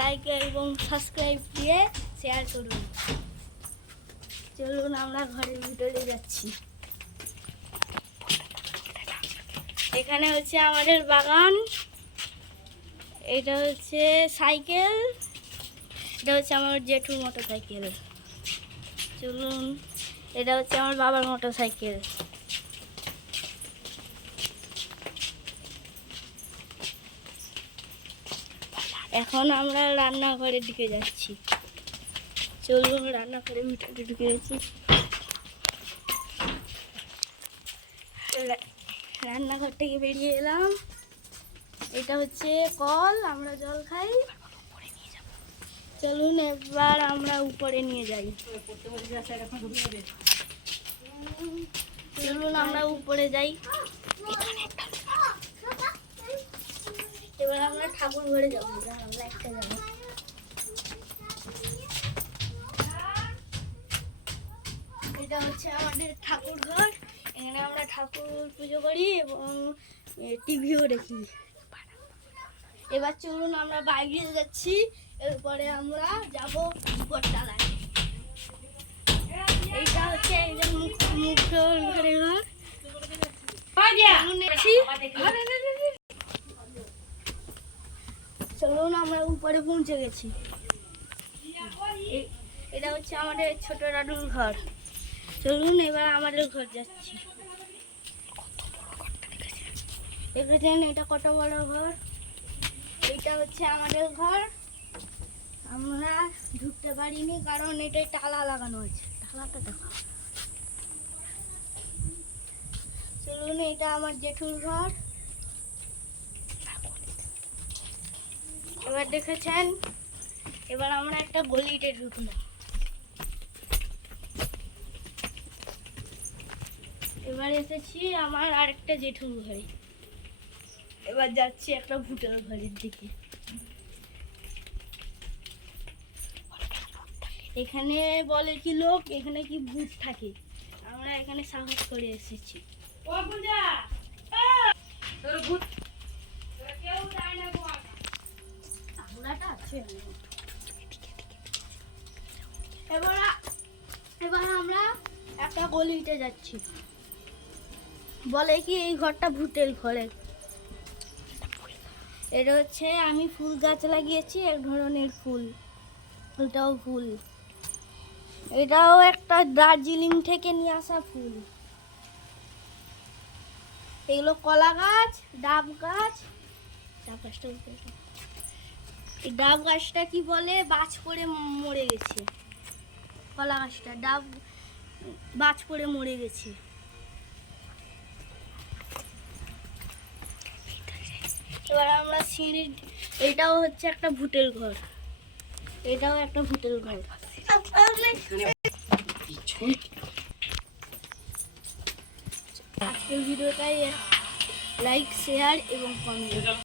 Like এবং subscribe দিয়ে share করুন। চলুন আমরা ঘরের ভিতরে যাচ্ছি। এখানে হচ্ছে আমাদের বাগান, এটা হচ্ছে সাইকেল, এটা হচ্ছে আমার জেঠুর মোটর সাইকেল। চলুন, এটা হচ্ছে আমার বাবার মোটর সাইকেল। এখন আমরা রান্নাঘরের দিকে যাচ্ছি। চলুন, রান্নাঘরের ভিতরে ঢুকে গেছি। রান্নাঘর থেকে বেরিয়ে এলাম। এটা হচ্ছে কল, আমরা জল খাই। চলুন এবার আমরা উপরে নিয়ে যাই। চলুন আমরা উপরে যাই। এবার আমরা ঠাকুর ঘরে যাবো। আমরা একটা যাবো। এটা হচ্ছে আমাদের ঠাকুর ঘর। এখানে আমরা ঠাকুর পুজো করি এবং টিভিও দেখি। এবার চলুন আমরা বাইরে যাচ্ছি। এরপরে আমরা যাব উপরতলায়। এইটা হচ্ছে একজন মুখ্য ঘরের ঘর। চলুন আমরা উপরে পৌঁছে গেছি। এটা হচ্ছে আমাদের ছোট দাদুর ঘর। চলুন এবার আমাদের ঘর যাচ্ছি। দেখেছেন এটা কত বড় ঘর। এইটা হচ্ছে আমাদের ঘর। আমরা ঢুকতে পারিনি কারণ এটাই তালা লাগানো আছে। তালাটা দেখো। চলুন, এটা আমার জেঠুর ঘর। এবার দেখেছেন, এবার আমরা একটা গলিতে ঢুকলাম। এবার এসেছি আমার আরেকটা জেঠুর ঘরে। এবার যাচ্ছি একটা ভূতের ঘরের দিকে। এখানে বলে কি লোক এখানে কি ভূত থাকে, আমরা এখানে সাহস করে এসেছি। এবার আমরা একটা গলিতে যাচ্ছি। বলে কি এই ঘরটা ভূতের ঘরে। এটা হচ্ছে আমি ফুল গাছ লাগিয়েছি, এক ধরনের ফুল। এটাও ফুল, এটাও একটা দার্জিলিং থেকে নিয়ে আসা ফুল। এগুলো কলা গাছ, ডাব গাছ। এই ডাব গাছটা কি বলে বাজ পড়ে মরে গেছে। কলা গাছটা ডাব বাজ পড়ে মরে গেছে। এবার আমরা সিঁড়ি, এটাও হচ্ছে একটা ভূতের ঘর। এটাও একটা ভূতের ঘর। আজকের ভিডিওটাই লাইক, শেয়ার এবং কমেন্ট।